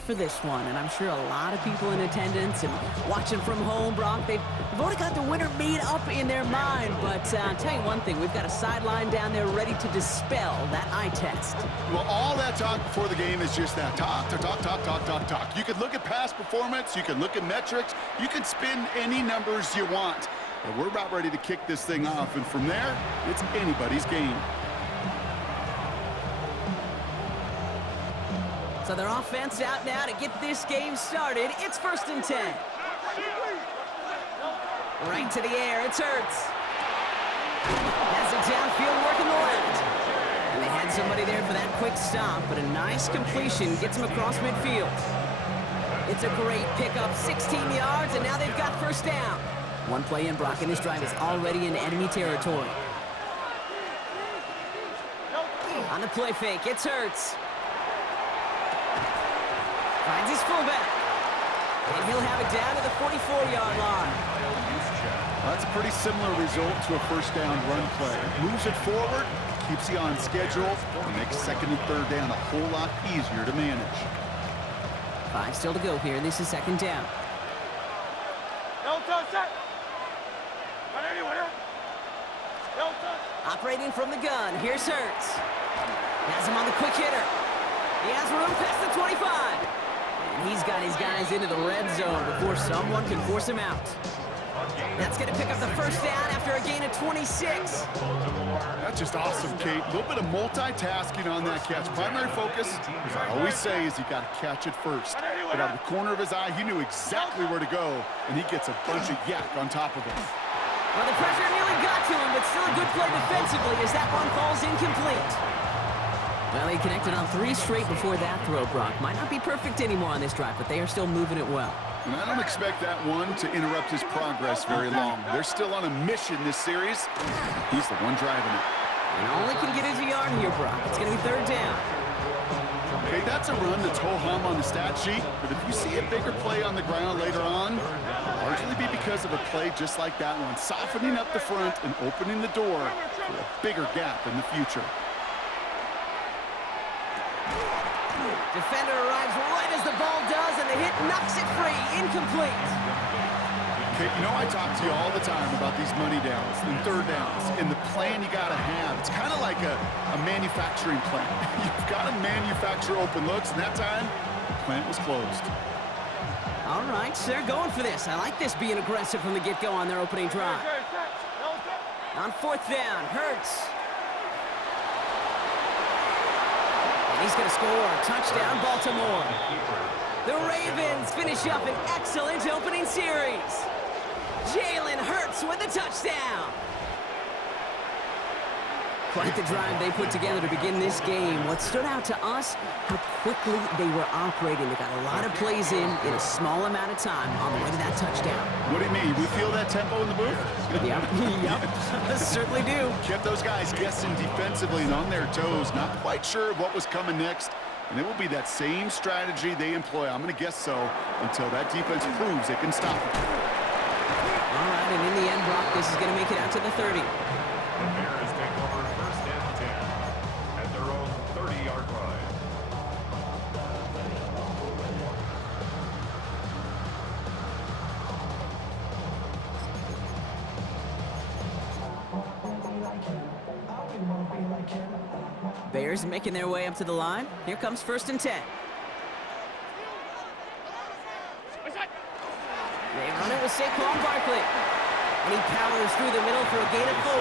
for this one, and I'm sure a lot of people in attendance and watching from home, Brock, they've already got the winner made up in their mind. But I'll tell you one thing, we've got a sideline down there ready to dispel that eye test. Well, all that talk before the game is just that talk. You can look at past performance, you can look at metrics, you can spin any numbers you want. But we're about ready to kick this thing off, and from there, it's anybody's game. So their offense out now to get this game started. It's 1st and 10. Right to the air, it's Hurts. Has it downfield, working the left. And they had somebody there for that quick stop, but a nice completion gets him across midfield. It's a great pickup, 16 yards, and now they've got 1st down. One play in, Brock, and this drive is already in enemy territory. On the play fake, it's Hurts. Finds his fullback. And he'll have it down to the 44-yard line. That's a pretty similar result to a 1st down run play. Moves it forward, keeps you on schedule, and makes 2nd and 3rd down a whole lot easier to manage. 5 still to go here. This is 2nd down. Operating from the gun, here's Hurts. Has him on the quick hitter. He has room past the 25. And he's got his guys into the red zone before someone can force him out. That's going to pick up the 1st down after a gain of 26. That's just awesome, Kate. A little bit of multitasking on that catch. Primary focus, as I always say, is you got to catch it first. But out of the corner of his eye, he knew exactly where to go, and he gets a bunch of yak on top of it. Well, the pressure nearly got to him, but still a good play defensively as that one falls incomplete. Well, he connected on 3 straight before that throw, Brock. Might not be perfect anymore on this drive, but they are still moving it well. And I don't expect that one to interrupt his progress very long. They're still on a mission this series. He's the one driving it. And all he can get is a yard here, Brock. It's going to be 3rd down. Okay, that's a run that's ho-hum on the stat sheet, but if you see a bigger play on the ground later on, it'll largely be because of a play just like that one, softening up the front and opening the door for a bigger gap in the future. Defender arrives right as the ball does, and the hit knocks it free. Incomplete. Okay, you know I talk to you all the time about these money downs and 3rd downs and the plan you got to have. It's kind of like a manufacturing plant. You've got to manufacture open looks, and that time, the plant was closed. All right, they're going for this. I like this being aggressive from the get-go on their opening drive. On 4th down, Hurts. He's going to score. Touchdown, Baltimore. The Ravens finish up an excellent opening series. Jalen Hurts with a touchdown. Quite the drive they put together to begin this game. What stood out to us, how quickly they were operating. They got a lot of plays in a small amount of time on the way to that touchdown. What do you mean? We feel that tempo in the booth? Yep, certainly do. Kept those guys guessing defensively and on their toes, not quite sure what was coming next. And it will be that same strategy they employ, I'm going to guess so, until that defense proves it can stop it. All right, and in the end, Brock, this is going to make it out to the 30. The Bears take over 1st and 10 at their own 30-yard line. Bears making their way up to the line. Here comes 1st and 10. They run it with Saquon Barkley. And he powers through the middle for a gain of 4.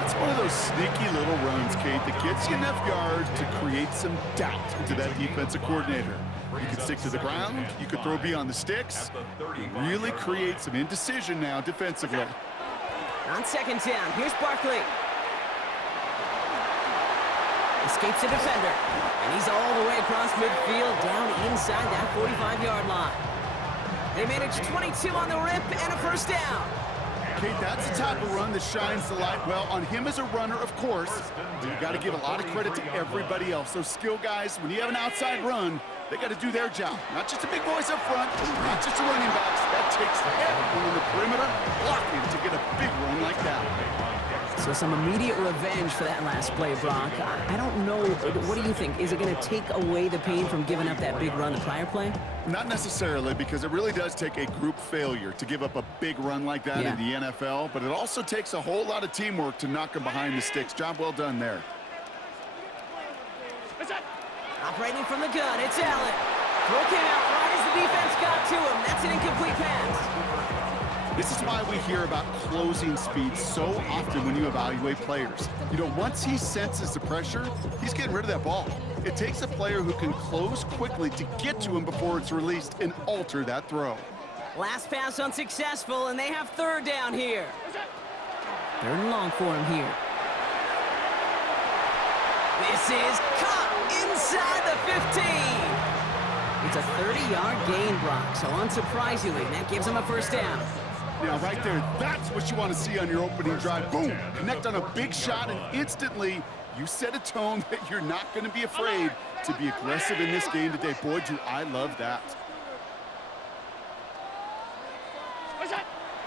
That's one of those sneaky little runs, Kate, that gets you enough yards to create some doubt into that defensive coordinator. You could stick to the ground, you could throw beyond the sticks, and really create some indecision now defensively. On 2nd down, here's Barkley. Escapes a defender, and he's all the way across midfield, down inside that 45-yard line. They managed 22 on the rip and a 1st down. Kate, that's the type of run that shines the light well on him as a runner, of course. But you got to give a lot of credit to everybody else. Those skill guys, when you have an outside run, they got to do their job. Not just the big boys up front, not just the running backs. That takes everyone on the perimeter blocking to get a big run like that. So some immediate revenge for that last play, Brock. I don't know. What do you think? Is it going to take away the pain from giving up that big run the prior play? Not necessarily, because it really does take a group failure to give up a big run like that in the NFL, but it also takes a whole lot of teamwork to knock them behind the sticks. Job well done there. Operating from the gun, it's Allen. Throw came out right as the defense got to him. That's an incomplete pass. This is why we hear about closing speed so often when you evaluate players. You know, once he senses the pressure, he's getting rid of that ball. It takes a player who can close quickly to get to him before it's released and alter that throw. Last pass unsuccessful, and they have third down here. Third and long for him here. This is caught inside the 15. It's a 30-yard gain, Brock, so unsurprisingly, that gives him a first down. Now, right there, that's what you want to see on your opening drive. Boom! Connect on a big shot, and instantly, you set a tone that you're not going to be afraid to be aggressive in this game today. Boy, do I love that.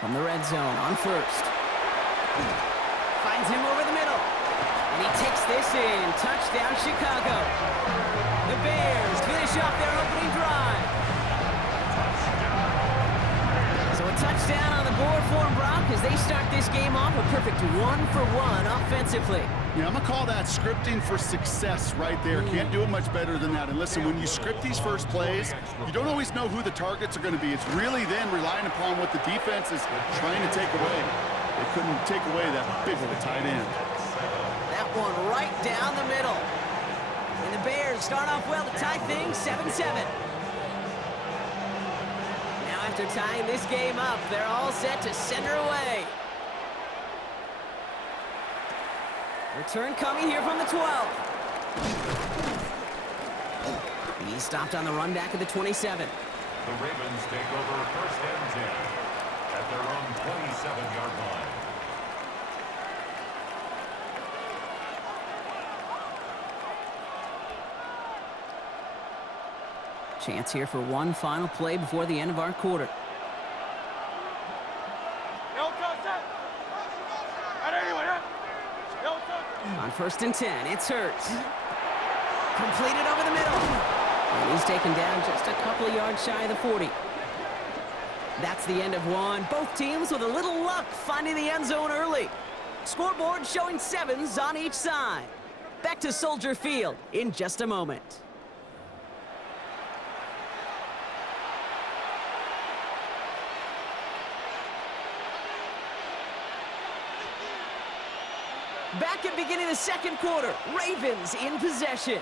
From the red zone on first. Finds him over the middle. And he takes this in. Touchdown, Chicago. The Bears finish off their opening drive. So a touchdown on the board for them, Brock, as they start this game off a perfect 1-for-1 offensively. Yeah, I'm going to call that scripting for success right there. Can't do it much better than that. And listen, when you script these first plays, you don't always know who the targets are going to be. It's really then relying upon what the defense is trying to take away. They couldn't take away that big old tight end. That one right down the middle. And the Bears start off well to tie things 7-7. Now after tying this game up, they're all set to send her away. Return coming here from the 12. He's stopped on the run back at the 27. The Ravens take over first and 10 at their own 27-yard line. Chance here for one final play before the end of our quarter. On first and 10, it's Hurts. Completed over the middle. And he's taken down just a couple of yards shy of the 40. That's the end of one. Both teams with a little luck finding the end zone early. Scoreboard showing 7s on each side. Back to Soldier Field in just a moment. Back at beginning of the second quarter, Ravens in possession.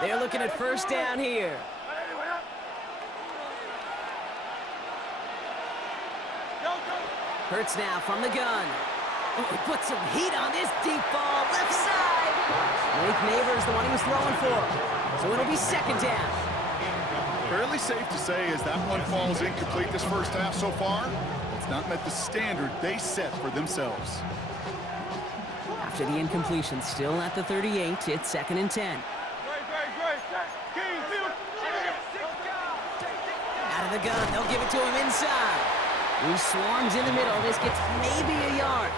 They're looking at first down here. Hurts now from the gun. Oh, he put some heat on this deep ball, left side. Malik Neighbors the one he was throwing for. So it'll be second down. Fairly safe to say as that one falls incomplete this first half so far, it's not met the standard they set for themselves. After the incompletion, still at the 38, it's second and 10. Out of the gun, they'll give it to him inside. He swarms in the middle. This gets maybe a yard.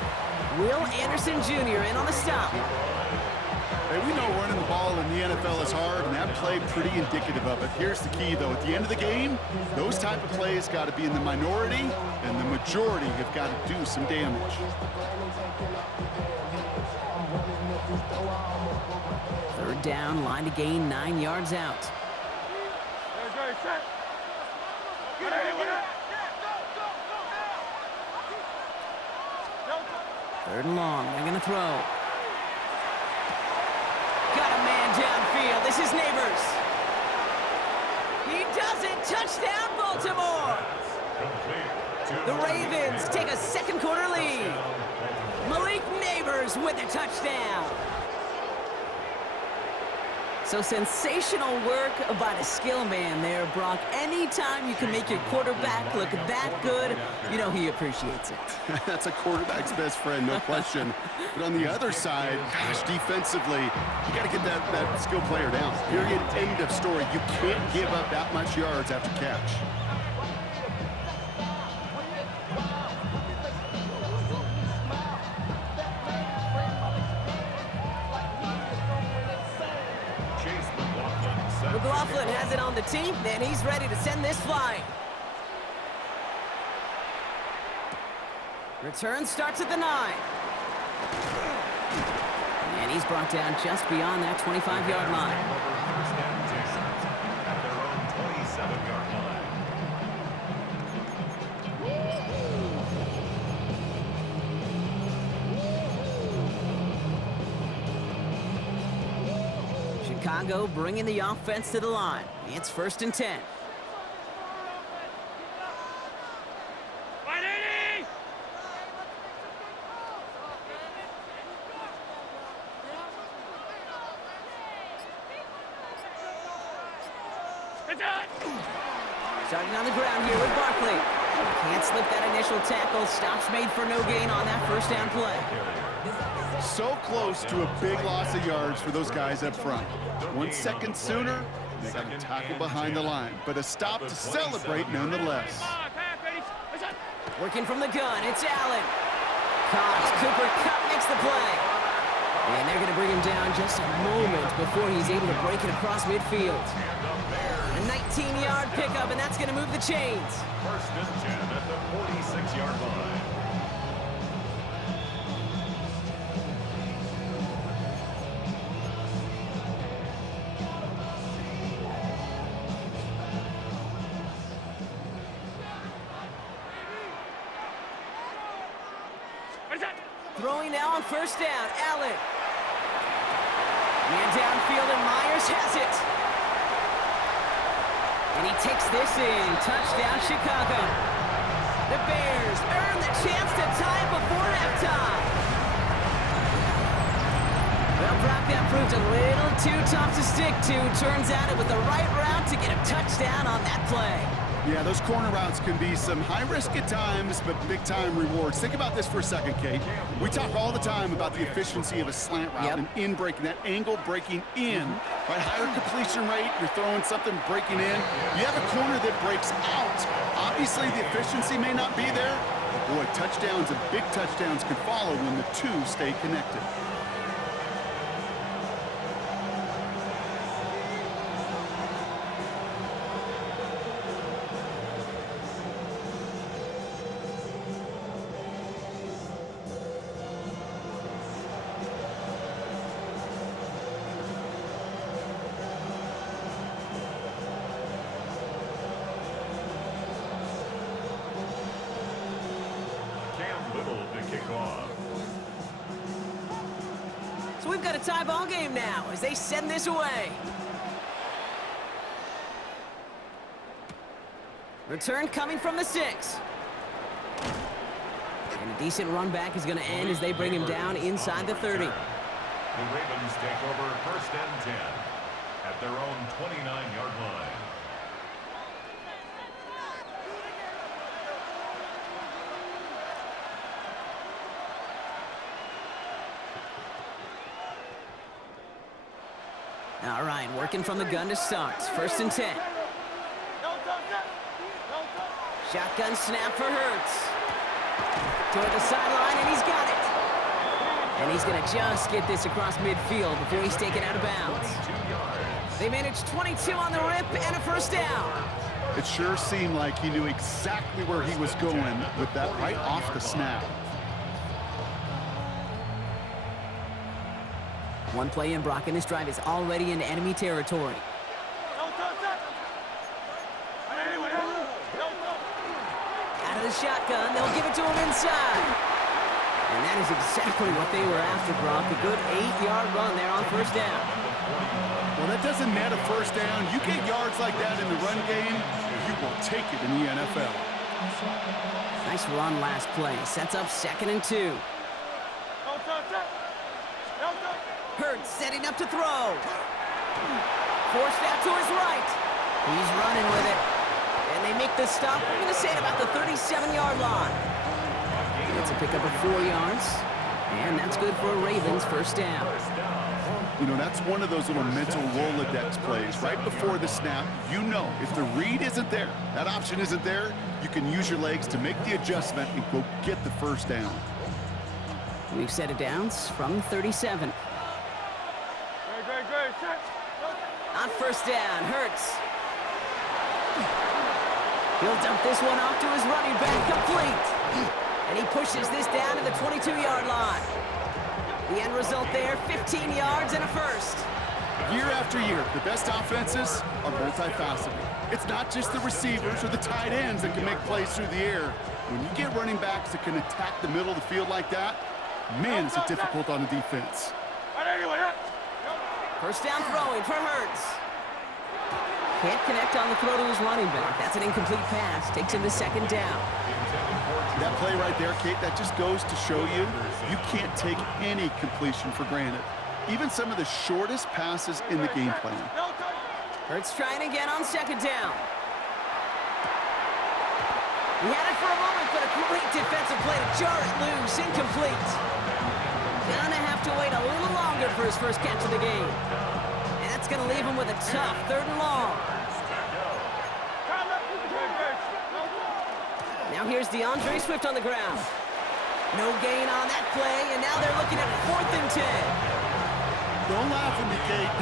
Will Anderson Jr. in on the stop. Hey, we know running the ball in the NFL is hard, and that play pretty indicative of it. Here's the key, though. At the end of the game, those type of plays got to be in the minority, and the majority have got to do some damage. Third down, line to gain 9 yards out. Third and long, they're going to throw. Got a man downfield, this is Neighbors. He does it, touchdown Baltimore! The Ravens take a second quarter lead. Malik Neighbors with a touchdown. So sensational work by the skill man there, Brock. Anytime you can make your quarterback look that good, you know he appreciates it. That's a quarterback's best friend, no question. But on the other side, gosh, defensively, you got to get that skill player down. Period, end of story. You can't give up that much yards after catch. Coughlin has it on the tee, and he's ready to send this flying. Return starts at the 9. And he's brought down just beyond that 25-yard line. First and 10 at their own 27-yard line. Chicago bringing the offense to the line. It's 1st and 10. Starting on the ground here with Barkley. Can't slip that initial tackle. Stops made for no gain on that first down play. So close to a big loss of yards for those guys up front. 1 second sooner, they got a tackle behind the line, but a stop to celebrate nonetheless. Working from the gun, it's Allen. Caught. Cooper Kupp makes the play. And they're going to bring him down just a moment before he's able to break it across midfield. A 19-yard pickup, and that's going to move the chains. 1st and 10 at the 46-yard line. Throwing now on 1st down, Allen. Man downfield, and Myers has it. And he takes this in. Touchdown, Chicago. The Bears earn the chance to tie it before halftime. Well, Brock, that proved a little too tough to stick to. Turns out it was the right route to get a touchdown on that play. Yeah, those corner routes can be some high risk at times, but big time rewards. Think about this for a second, Kate. We talk all the time about the efficiency of a slant route and in breaking, that angle breaking in. Right, higher completion rate, you're throwing something breaking in. You have a corner that breaks out. Obviously, the efficiency may not be there, but boy, touchdowns and big touchdowns can follow when the two stay connected. So we've got a tie ball game now as they send this away. Return coming from the 6. And a decent run back is going to end as they bring him down inside the 30. The Ravens take over 1st and 10 at their own 29-yard line. All right, working from the gun to start. 1st and 10. Shotgun snap for Hurts. Toward the sideline, and he's got it. And he's going to just get this across midfield before he's taken out of bounds. They managed 22 on the rip and a 1st down. It sure seemed like he knew exactly where he was going with that right off the snap. One play in, Brock, and this drive is already into enemy territory. Out of the shotgun, they'll give it to him inside. And that is exactly what they were after, Brock. A good 8-yard run there on 1st down. Well, that doesn't net a 1st down. You get yards like that in the run game, you will take it in the NFL. Nice run last play. Sets up 2nd and 2. Hurts setting up to throw. Forced out to his right. He's running with it. And they make the stop. We're going to say at about the 37-yard line. It's a pickup of 4 yards. And that's good for a Ravens 1st down. You know, that's one of those little mental Rolodex plays. Right before the snap, you know if the read isn't there, that option isn't there, you can use your legs to make the adjustment and go get the 1st down. We've set it downs from 37. On first down. Hurts. He'll dump this one off to his running back, complete. And he pushes this down to the 22-yard line. The end result there, 15 yards and a first. Year after year, the best offenses are multifaceted. It's not just the receivers or the tight ends that can make plays through the air. When you get running backs that can attack the middle of the field like that, man, is it difficult on the defense. First down throwing for Hurts. Can't connect on the throw to his running back. That's an incomplete pass. Takes him to second down. That play right there, Kate, that just goes to show you, you can't take any completion for granted. Even some of the shortest passes in the game plan. Hurts trying again on second down. He had it for a moment, but a great defensive play to jar it loose. Incomplete. Gonna have to wait a little longer for his first catch of the game. And that's gonna leave him with a tough 3rd and long. Now here's DeAndre Swift on the ground. No gain on that play, and now they're looking at 4th and 10. Don't laugh at me, Kate.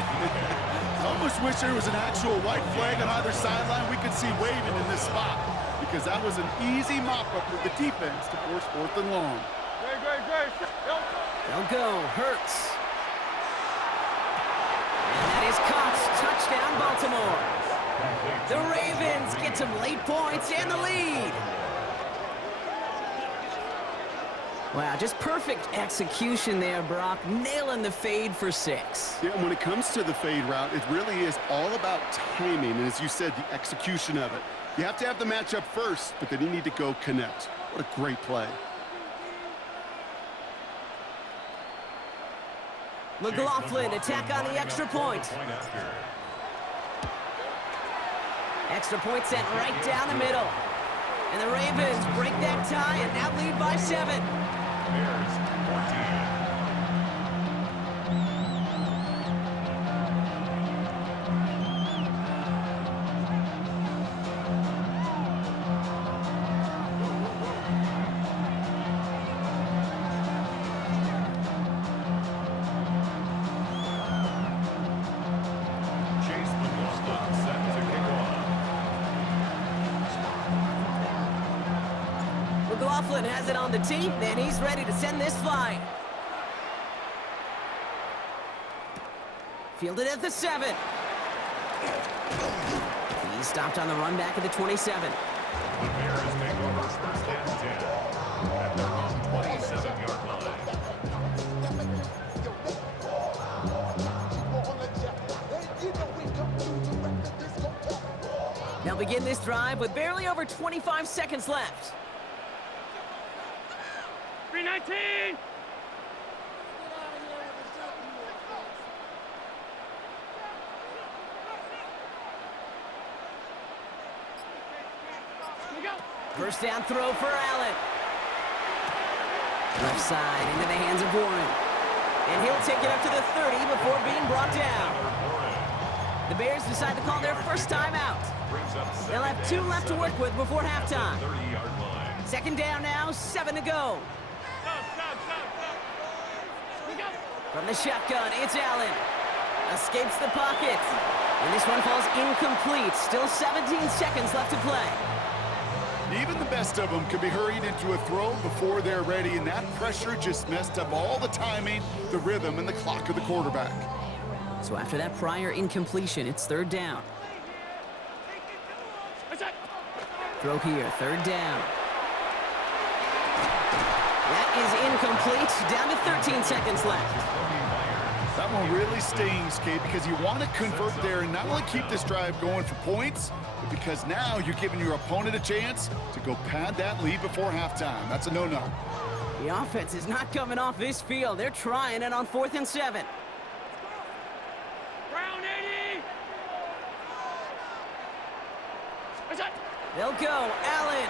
I almost wish there was an actual white flag on either sideline we could see waving in this spot, because that was an easy mop-up for the defense to force 4th and long. They'll go. Hurts. And that is caught. Touchdown, Baltimore. The Ravens get some late points and the lead. Wow, just perfect execution there, Brock. Nailing the fade for 6. Yeah, when it comes to the fade route, it really is all about timing, and as you said, the execution of it. You have to have the matchup first, but then you need to go connect. What a great play. McLaughlin attack on the extra point. Extra point sent right down the middle. And the Ravens break that tie and now lead by 7. Bears 14. Chase McLaughlin set to kick off. McLaughlin has it on the tee, and he's ready to send this flying. Fielded at the 7. He's stopped on the run back at the 27. The Bears take over first and 10 at their own 27-yard line. They'll begin this drive with barely over 25 seconds left. 319! First down throw for Allen. Left side into the hands of Warren. And he'll take it up to the 30 before being brought down. The Bears decide to call their first timeout. They'll have 2 left to work with before halftime. 30-yard line. Second down now, 7 to go. From the shotgun, it's Allen. Escapes the pocket. And this one falls incomplete. Still 17 seconds left to play. Even the best of them could be hurried into a throw before they're ready, and that pressure just messed up all the timing, the rhythm, and the clock of the quarterback. So after that prior incompletion, it's 3rd down. Throw here, 3rd down. That is incomplete. Down to 13 seconds left. That one really stings, Kate, because you want to convert there and not only keep this drive going for points, but because now you're giving your opponent a chance to go pad that lead before halftime. That's a no-no. The offense is not coming off this field. They're trying it on 4th and 7. Brown 80! They'll go. Allen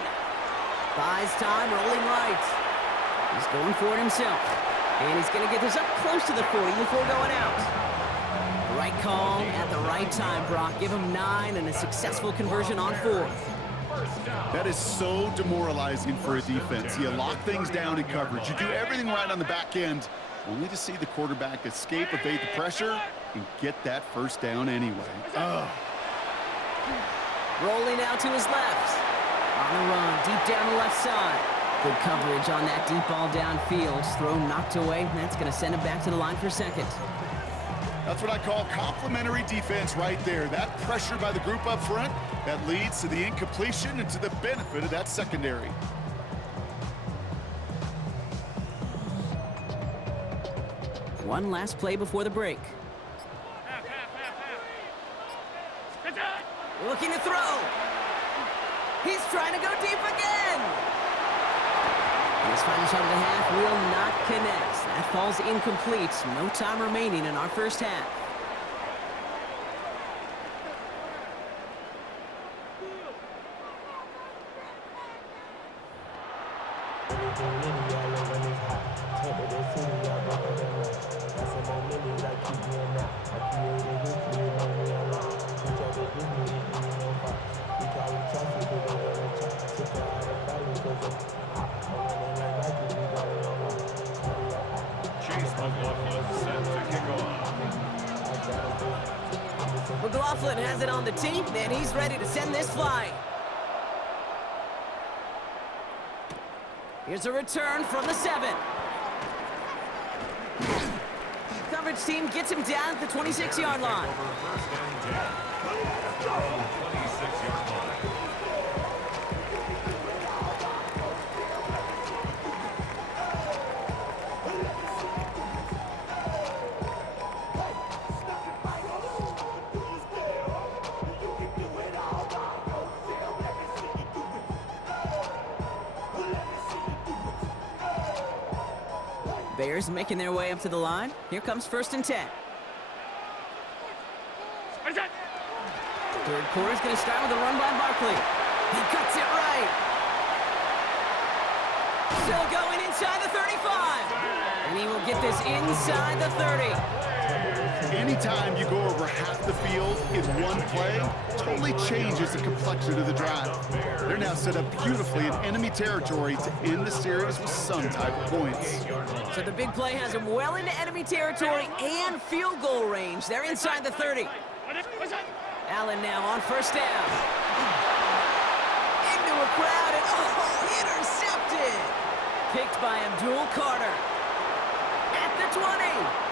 buys time, rolling right. He's going for it himself. And he's going to get this up close to the 40 before going out. Right call at the right time, Brock. Give him 9 and a successful conversion on 4th. That is so demoralizing for a defense. You lock things down in coverage. You do everything right on the back end, only to see the quarterback escape, evade the pressure, and get that first down anyway. Ugh. Rolling out to his left. On the run, deep down the left side. Good coverage on that deep ball downfield. Throw knocked away. That's going to send him back to the line for second. That's what I call complementary defense right there. That pressure by the group up front, that leads to the incompletion and to the benefit of that secondary. One last play before the break. Looking to throw. He's trying to go deep again. And his final shot of the half will not connect. That falls incomplete. No time remaining in our first half. Chase McLaughlin set to kick off. McLaughlin has it on the tee, and he's ready to send this flying. Here's a return from the 7. Coverage team gets him down at the 26-yard line. Over first and 10. At their own 26-yard line. Bears making their way up to the line. Here comes first and 10. Third quarter's going to start with a run by Barkley. He cuts it right. Still going inside the 35. And he will get this inside the 30. Anytime you go over half the field in one play, totally changes the complexion of the drive. They're now set up beautifully in enemy territory to end the series with some type of points. So the big play has him well into enemy territory and field goal range. They're inside the 30. Allen now on first down. Into a crowd and intercepted. Picked by Abdul Carter. At the 20.